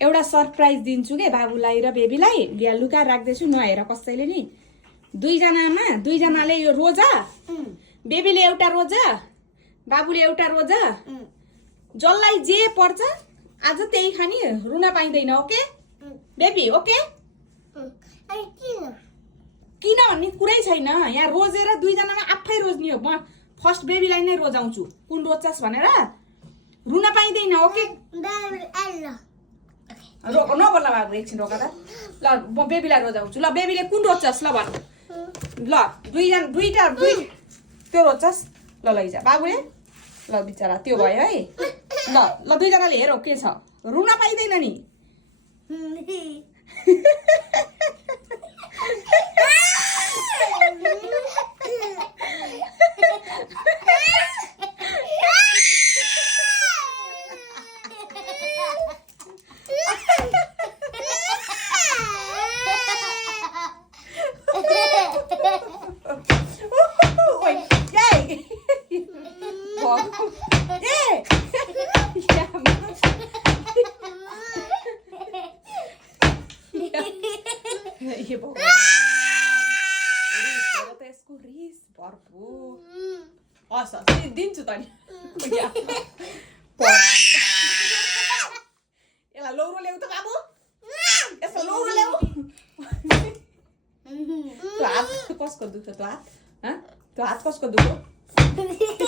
एउटा सरप्राइज दिन्छु के बाबुलाई र बेबीलाई। बिहा लुका राख्दैछु नहेर कसैले नि। दुईजनाले यो रोजा, बेबीले एउटा रोजा, बाबुले एउटा रोजा। जसलाई जे पर्छ आज त्यही खाने, रुन पाइँदैन। Okay baby? ओके किन भन्ने कुरै छैन। यहाँ रोजेर दुईजनामा आफै रोज्ने हो। म फर्स्ट बेबीलाई नै रोजाउँछु, कुन रोज्छस् भनेर। रुन पाइँदैन। ओके रोक नबोल बाबु, एकछिन रोक त। ल म बेबीलाई रोजाउँछु। ल बेबीले कुन रोज्छस् ल भन। ल दुईटा त्यो रोज्छस् ल लैजा। बाबुले ल बिचरा त्यो भयो है। ल दुईजनाले हेरौ के छ। रुन पाइँदैन नि। यसको रिस भरपुर हस् दिन्छु त नि। यसलाई लौरो ल्याऊ त बाबु, यसलाई लौरो ल्याऊ। त्यो हात कसको दुख्छ? त्यो हात कसको दुख्छ?